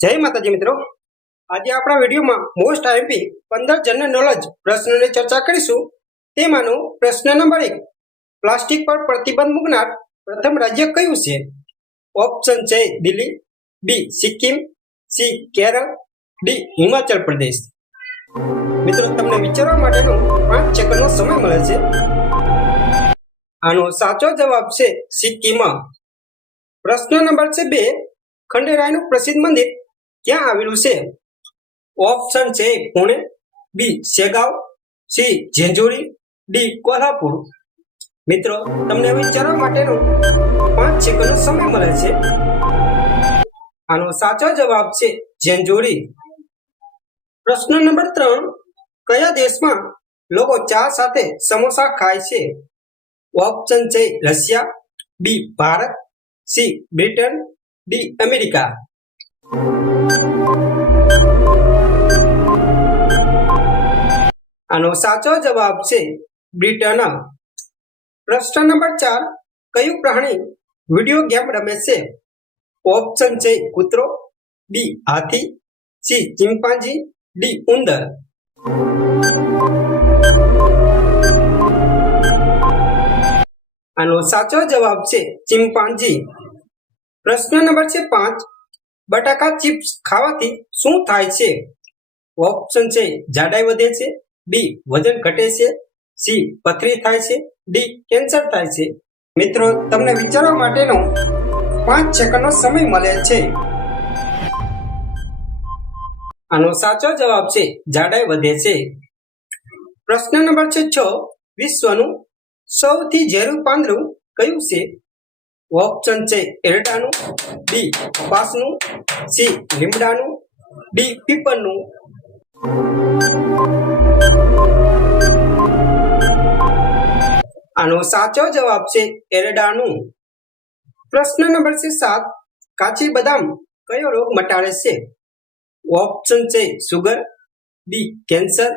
જય માતાજી મિત્રો. આજે આપણા વિડીયોમાં મોસ્ટ આઈએમપી પંદર જનરલ નોલેજ પ્રશ્નોની ચર્ચા કરીશું. તેમાંનો પ્રશ્ન નંબર એક, પ્લાસ્ટિક પર પ્રતિબંધ મૂકનાર પ્રથમ રાજ્ય કયું છે? ઓપ્શન છે Delhi B Sikkim C Kerala D Himachal Pradesh. મિત્રો, તમને વિચારવા માટેનો પાંચ સેકન્ડનો સમય મળે છે. આનો સાચો જવાબ છે સિક્કિમ. પ્રશ્ન નંબર છે બે, ખંડેરાયનું પ્રસિદ્ધ મંદિર ક્યાં આવેલું છે? ઓપ્શન છે Pune B Shegaon C Jejuri D Kolhapur. મિત્રો, તમને વિચારવા માટેનો પાંચ સેકન્ડનો સમય મળે છે. આનો સાચો જવાબ છે જેંજુરી પ્રશ્ન નંબર ત્રણ, કયા દેશમાં લોકો ચા સાથે સમોસા ખાય છે? ઓપ્શન છે Russia B Bharat C Britain D America. આનો સાચો જવાબ છે બ્રિટન પ્રશ્ન નંબર ચાર, કયું પ્રાણી વિડિયો ગેમ રમે છે? ઓપ્શન છે કૂતરો, બી હાથી, સી ચિમ્પાન્જી ડી ઉંદર. આનો સાચો જવાબ છે ચિમ્પાન્જી પ્રશ્ન નંબર છે પાંચ, બટાકા ચિપ્સ ખાવાથી શું થાય છે? ઓપ્શન છે જાડાઈ વધે છે બી વજન ઘટે છે સી પથરી થાય છે ડી કેન્સર થાય છે. મિત્રો, તમને વિચારવા માટેનો પાંચ સેકન્ડનો સમય મળે છે. આનો સાચો જવાબ છે, જાડાઈ વધે છે. પ્રશ્ન નંબર છે, છ. વિશ્વનું સૌથી ઝેરું પાંદડું કયું છે? ઓપ્શન છે, એરડાનું. બી કપાસનું. સી લીમડાનું. ડી પીપળનું. આનો સાચો જવાબ છે એરડાનું પ્રશ્ન નંબર છે સાત, કાચી બદામ કયો રોગ મટાડે છે? ઓપ્શન છે sugar, B cancer,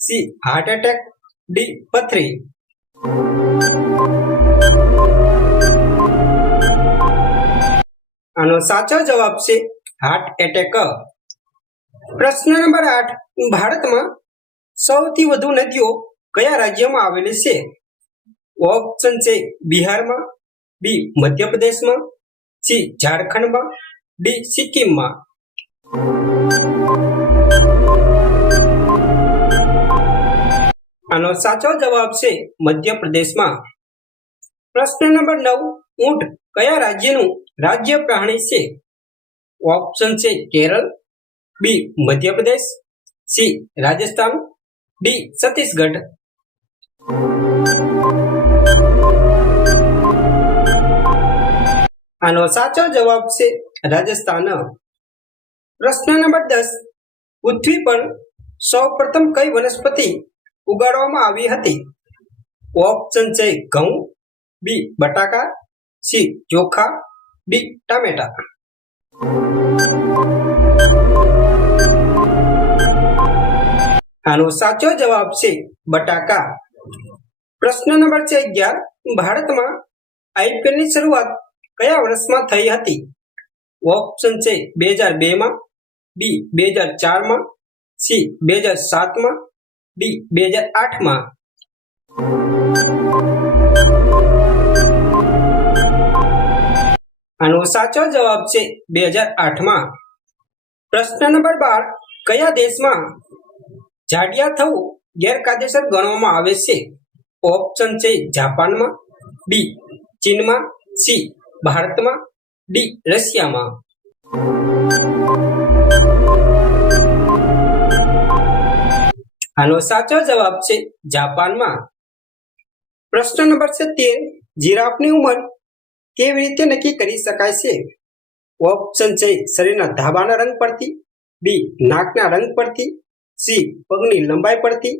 C heart attack, D પથરી. આનો સાચો જવાબ છે હાર્ટ એટેક. પ્રશ્ન નંબર આઠ, ભારતમાં સૌથી વધુ નદીઓ કયા રાજ્યમાં આવેલી છે? ઓપ્શન છે બિહારમાં બી મધ્યપ્રદેશમાં સી ઝારખંડમાં ડી સિક્કિમમાં. આનો સાચો જવાબ છે મધ્યપ્રદેશમાં. પ્રશ્ન નંબર નવ, ઊંટ કયા રાજ્યનું રાજ્ય પ્રાણી છે? ઓપ્શન છે Kerala B Madhya Pradesh C Rajasthan D Chhattisgarh આનો સાચો જવાબ છે રાજસ્થાન. પ્રશ્ન નંબર દસ. પૃથ્વી પર સૌ પ્રથમ કઈ વનસ્પતિ ઉગાડવામાં આવી હતી? ઓપ્શન છે ઘઉં, બી, બટાકા, સી, ચોખા, ડી, ટામેટા. આનો સાચો જવાબ છે બટાકા. પ્રશ્ન નંબર છે અગિયાર. ભારતમાં આઈપીએલની શરૂઆત કયા વર્ષમાં થઈ હતી? ઓપ્શન છે બે હજાર બે માં બી બે હજાર ચારમાં સી બે હજાર સાતમાં ડી બે હજાર આઠમાં આનો સાચો જવાબ છે બે હજાર આઠમાં પ્રશ્ન નંબર બાર. કયા દેશમાં જાડિયા થવું ગેરકાયદેસર ગણવામાં આવે છે. ઓપ્શન છે જાપાનમાં, બી ચીનમાં, સી ભારતમાં, ડી રશિયામાં. આનો સાચો જવાબ છે જાપાનમાં. પ્રશ્ન નંબર છે તેર જીરાફની ઉંમર કેવી રીતે નક્કી કરી શકાય છે? ઓપ્શન છે શરીરના ધાબાના રંગ પરથી, બી નાકના રંગ પરથી સી, પગની લંબાઈ પરથી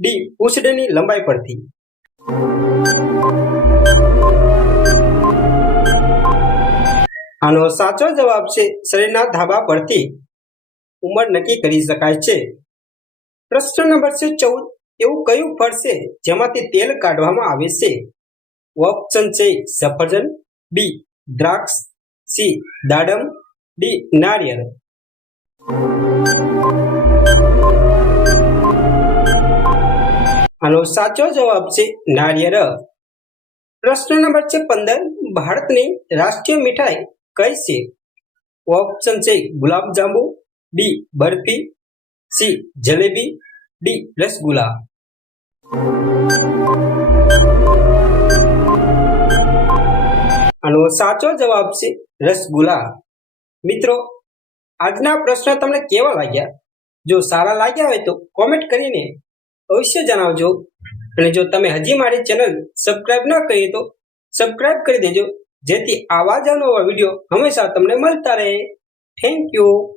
ડી પૂંછડીની લંબાઈ પરથી આનો સાચો જવાબ છે, શરીરના ધાબા પરથી ઉંમર નક્કી કરી શકાય છે. પ્રશ્ન નંબર છે, ચૌદ, એવું કયું ફળ છે જેમાંથી તેલ કાઢવામાં આવે છે? ઓપ્શન છે, સફરજન, બી, દ્રાક્ષ, સી, દાડમ, ડી, નારિયેળ. આનો સાચો જવાબ છે નાળિયેર પ્રશ્ન નંબર છે પંદર, ભારતની રાષ્ટ્રીય મીઠાઈ કઈ છે? ઓપ્શન છે gulab jamun B barfi C jalebi D rasgulla. આનો સાચો જવાબ છે રસગુલ્લા. મિત્રો, આજના પ્રશ્ન તમને કેવા લાગ્યા? જો સારા લાગ્યા હોય તો કોમેન્ટ કરીને અવશ્ય જણાવજો. અને જો તમે હજી મારી ચેનલ સબસ્ક્રાઇબ ન કરી તો સબસ્ક્રાઇબ કરી દેજો. જેથી આવા જ નવા વીડિયો હંમેશા તમને મળતા રહે. Thank you.